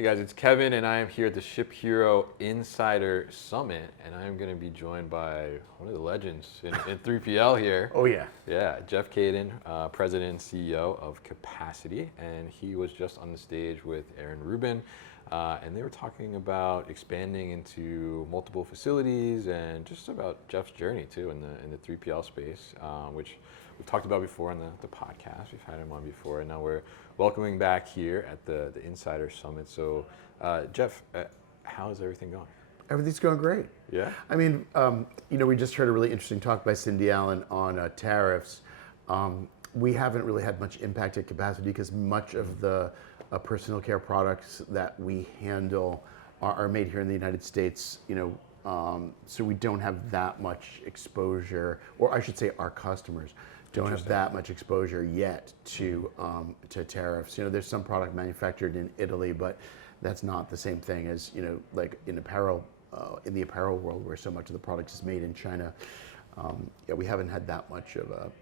Hey guys, it's Kevin, and I am here at the Ship Hero Insider Summit, and I am going to be joined by one of the legends in 3PL here. Oh yeah. Yeah, Jeff Kaiden, President and CEO of Capacity, and he was just on the stage with Aaron Rubin, and they were talking about expanding into multiple facilities and just about Jeff's journey too in the 3PL space, which we've talked about before on the podcast. We've had him on before, and now we're welcoming back here at the Insider Summit. So, Jeff, how's everything going? Everything's going great. Yeah. I mean, we just heard a really interesting talk by Cindy Allen on tariffs. We haven't really had much impact at Capacity because much of the personal care products that we handle are made here in the United States. So we don't have that much exposure, or I should say, our customers don't have that much exposure yet to tariffs. There's some product manufactured in Italy, but that's not the same thing as like in apparel, in the apparel world where so much of the product is made in China. We haven't had that much of a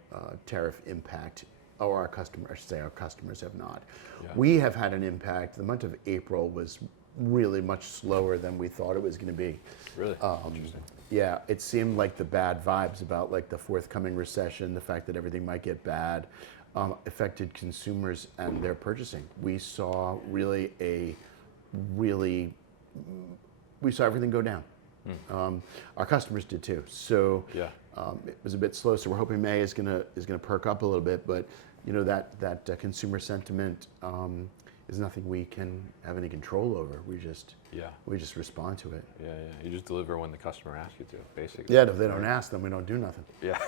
tariff impact, or our customers have not. Yeah. We have had an impact. The month of April was really much slower than we thought it was going to be. Really? Interesting. Yeah, it seemed like the bad vibes about like the forthcoming recession, the fact that everything might get bad, affected consumers and their purchasing. We saw everything go down. Our customers did too. So Yeah. It was a bit slow. So we're hoping May is gonna perk up a little bit. But that consumer sentiment is nothing we can have any control over. We just respond to it. Yeah. You just deliver when the customer asks you to, basically. Yeah, if they don't ask, then we don't do nothing. Yeah.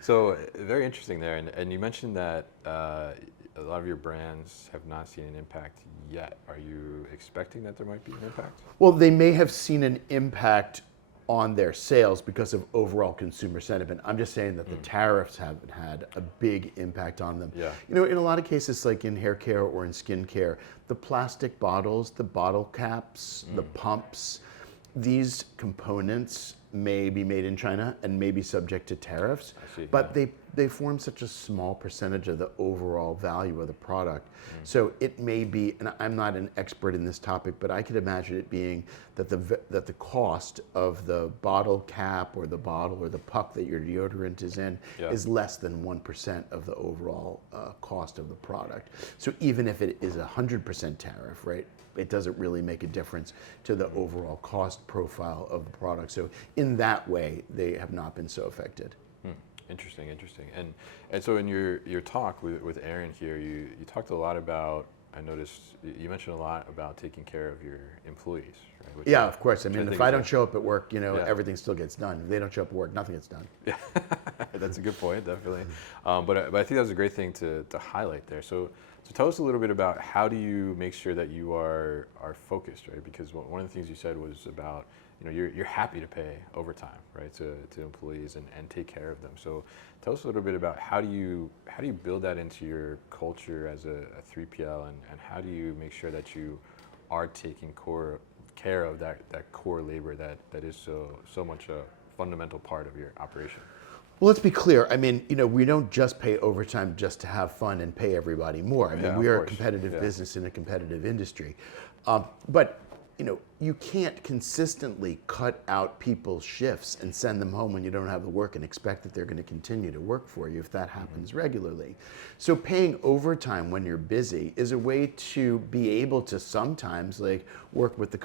So very interesting there, and you mentioned that a lot of your brands have not seen an impact yet. Are you expecting that there might be an impact? Well, they may have seen an impact on their sales because of overall consumer sentiment. I'm just saying that the tariffs haven't had a big impact on them. Yeah. In a lot of cases, like in hair care or in skin care, the plastic bottles, the bottle caps, the pumps, these components may be made in China and may be subject to tariffs, but they form such a small percentage of the overall value of the product. So it may be, and I'm not an expert in this topic, but I could imagine it being that the cost of the bottle cap or the bottle or the puck that your deodorant is in is less than 1% of the overall cost of the product. So even if it is 100% tariff, right, it doesn't really make a difference to the overall cost profile of the product. So in that way, they have not been so affected. Interesting. And so in your talk with Aaron here, you talked a lot about, I noticed you mentioned a lot about taking care of your employees, right? Yeah, of course. I mean, if I don't show up at work, everything still gets done. If they don't show up at work, nothing gets done. Yeah, that's a good point, definitely. But I think that was a great thing to highlight there. So tell us a little bit about how do you make sure that you are focused, right? Because one of the things you said was about, you're happy to pay overtime, right, to employees and take care of them. So tell us a little bit about how do you build that into your culture as a 3PL, and how do you make sure that you are taking care of that core labor that is so much a fundamental part of your operation? Well, let's be clear. I mean, we don't just pay overtime just to have fun and pay everybody more. I mean, we are a competitive business in a competitive industry. But you can't consistently cut out people's shifts and send them home when you don't have the work and expect that they're going to continue to work for you if that happens regularly. So paying overtime when you're busy is a way to be able to sometimes work with the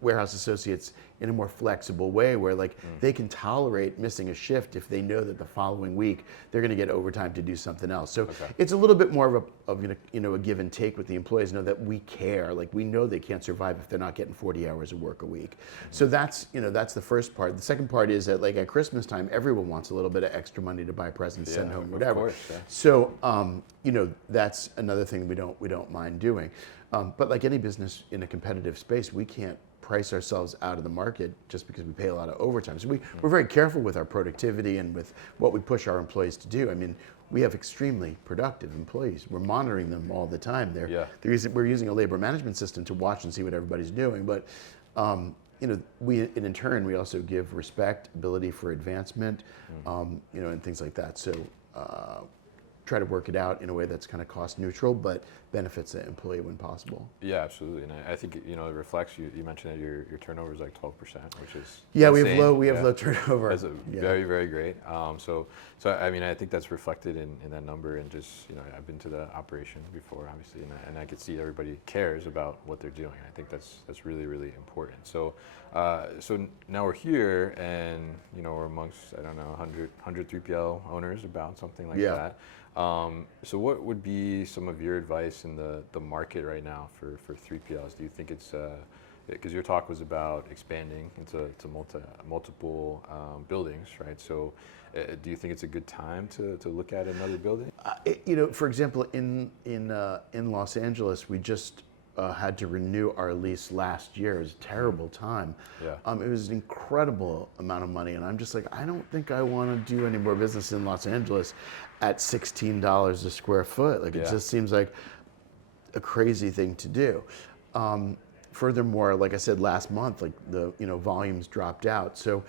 warehouse associates in a more flexible way where they can tolerate missing a shift if they know that the following week they're going to get overtime to do something else. So it's a little bit more of a give and take with the employees, know that we care. We know they can't survive if they're not getting 40 hours of work a week. So that's the first part. The second part is that at Christmas time, everyone wants a little bit of extra money to buy presents, send home, whatever. Of course, So that's another thing we don't mind doing. But like any business in a competitive space, we can't price ourselves out of the market just because we pay a lot of overtime. So we're very careful with our productivity and with what we push our employees to do. I mean, we have extremely productive employees. We're monitoring them all the time. We're using a labor management system to watch and see what everybody's doing. But in turn, we also give respect, ability for advancement, and things like that. So try to work it out in a way that's kind of cost neutral, but benefits the employee when possible. Yeah, absolutely. And I think, it reflects, you mentioned that your turnover is like 12%, which is Yeah, insane. we have low turnover. That's very, very great. So I mean, I think that's reflected in that number, and just, I've been to the operation before, obviously, and I could see everybody cares about what they're doing. I think that's really, really important. So now we're here, and we're amongst, I don't know, 100 3PL owners, about something like that. So what would be some of your advice in the market right now for 3PLs? Do you think it's, because your talk was about expanding into multiple buildings, right? So do you think it's a good time to look at another building? For example, in Los Angeles, we just had to renew our lease last year. It was a terrible time. Yeah. It was an incredible amount of money, and I'm just like, I don't think I want to do any more business in Los Angeles at $16 a square foot. Like, it just seems like a crazy thing to do. Furthermore, like I said last month, like the volumes dropped out. So,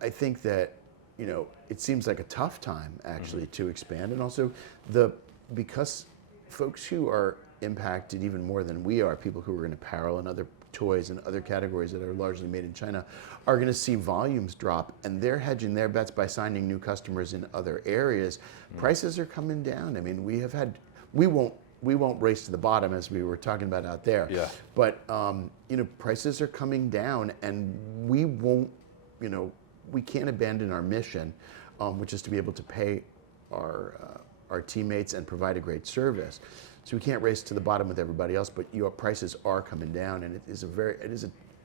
I think that it seems like a tough time actually to expand, and also because folks who are impacted even more than we are, people who are in apparel and other toys and other categories that are largely made in China, are going to see volumes drop, and they're hedging their bets by signing new customers in other areas. Prices are coming down. I mean, we won't race to the bottom, as we were talking about out there. Yeah. But prices are coming down, and we won't, we can't abandon our mission, which is to be able to pay our teammates and provide a great service. So we can't race to the bottom with everybody else, but your prices are coming down, and it is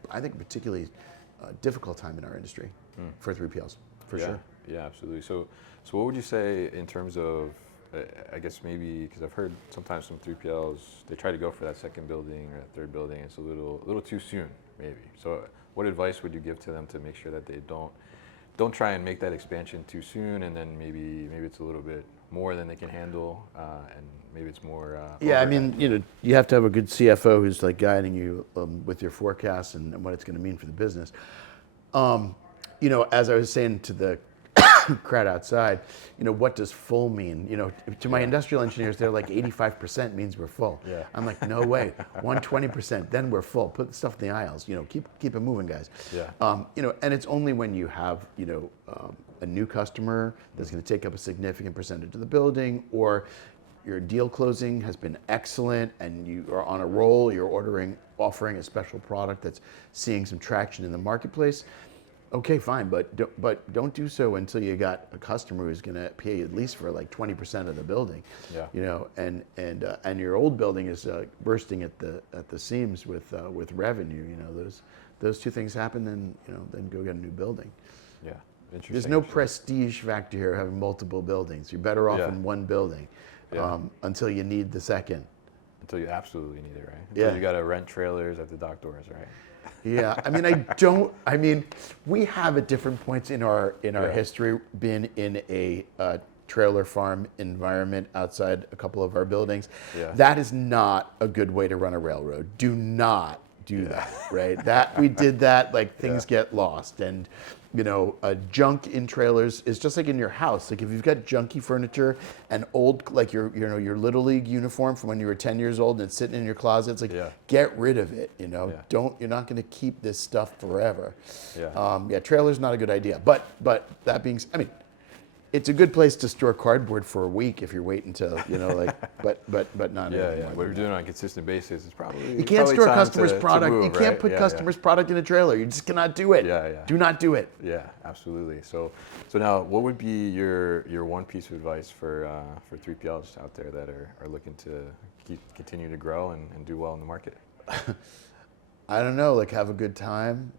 I think, particularly difficult time in our industry for 3PLs, for sure. Yeah, absolutely. So what would you say in terms of, I guess maybe, because I've heard sometimes some 3PLs, they try to go for that second building or that third building. It's a little too soon, maybe. So what advice would you give to them to make sure that they don't try and make that expansion too soon, and then maybe it's a little bit more than they can handle, and maybe it's more. Yeah, I mean, you have to have a good CFO who's like guiding you with your forecasts and what it's going to mean for the business. As I was saying to the crowd outside, what does full mean? To my industrial engineers, they're like 85% means we're full. Yeah. I'm like, no way, 120%, then we're full. Put the stuff in the aisles. Keep it moving, guys. Yeah. And it's only when you have a new customer that's going to take up a significant percentage of the building, or your deal closing has been excellent and you are on a roll, you're offering a special product that's seeing some traction in the marketplace. Okay, fine, but don't do so until you got a customer who's going to pay you at least for like 20% of the building. Yeah. And your old building is bursting at the seams with revenue. Those two things happen, then go get a new building. Yeah. Interesting. There's no prestige factor here having multiple buildings. You're better off in one building until you need the second. Until you absolutely need it, right? Yeah. You got to rent trailers at the dock doors, right? Yeah, I mean, we have at different points in our history been in a trailer farm environment outside a couple of our buildings. Yeah. That is not a good way to run a railroad. Do not do that, right? We did that, like things get lost, and junk in trailers is just like in your house. Like if you've got junky furniture and old, like your Little League uniform from when you were 10 years old and it's sitting in your closet, it's like, get rid of it, you're not going to keep this stuff forever. Trailer's not a good idea. But that being, it's a good place to store cardboard for a week if you're waiting to, but not. What you're doing on a consistent basis is probably. You can't store customers' product. Move, you can't put customers' product in a trailer. You just cannot do it. Do not do it. Yeah, absolutely. So now, what would be your one piece of advice for 3PLs out there that are looking to continue to grow and do well in the market? I don't know. Like, have a good time,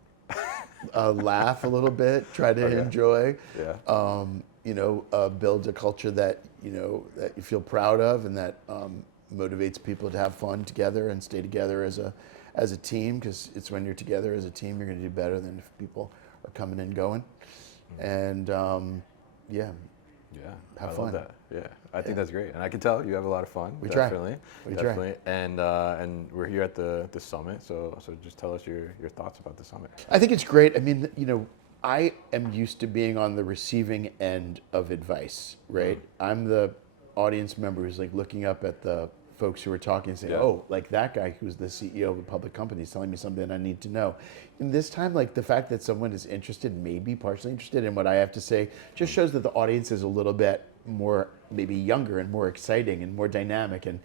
laugh a little bit, try to enjoy. Yeah. Build a culture that that you feel proud of, and that motivates people to have fun together and stay together as a team. Because it's when you're together as a team, you're going to do better than if people are coming and going. And have fun. Love that. Yeah, I think that's great, and I can tell you have a lot of fun. We definitely. try. And we're here at the summit. So just tell us your thoughts about the summit. I think it's great. I mean, I am used to being on the receiving end of advice, right? I'm the audience member who's like looking up at the folks who are talking and saying, Yeah. oh, like that guy who's the CEO of a public company is telling me something I need to know. In this time, like the fact that someone is interested, maybe partially interested in what I have to say, just shows that the audience is a little bit more maybe younger and more exciting and more dynamic and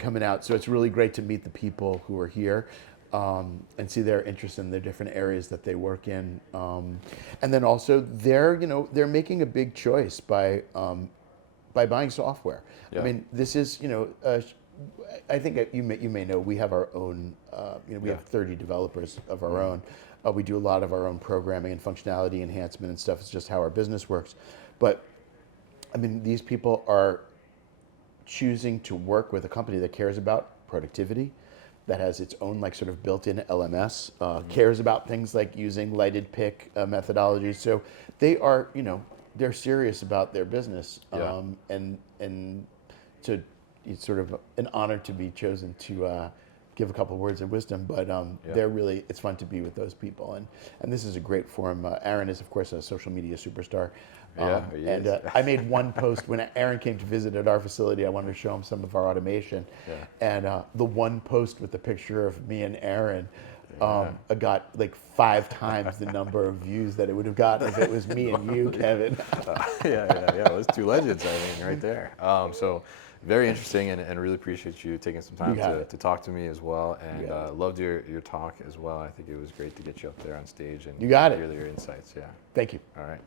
coming out. So it's really great to meet the people who are here. And see their interest in the different areas that they work in, and then also they're making a big choice by buying software. Yeah. I mean, this is I think you may know we have our own. We Yeah. have 30 developers of our own. We do a lot of our own programming and functionality enhancement and stuff. It's just how our business works. But I mean, these people are choosing to work with a company that cares about productivity, that has its own like sort of built-in LMS, cares about things like using lighted pick methodologies. So they are, they're serious about their business, Yeah. and to it's sort of an honor to be chosen to give a couple words of wisdom. But they're really, it's fun to be with those people, and this is a great forum. Aaron is of course a social media superstar. Yeah, he and is. I made one post when Aaron came to visit at our facility. I wanted to show him some of our automation, and the one post with the picture of me and Aaron got like 5 times the number of views that it would have gotten if it was me and you, Kevin. Yeah. Those two legends, I mean, right there. So very interesting, and really appreciate you taking some time to talk to me as well. And loved your talk as well. I think it was great to get you up there on stage and You got it. hear your insights. Yeah. Thank you. All right.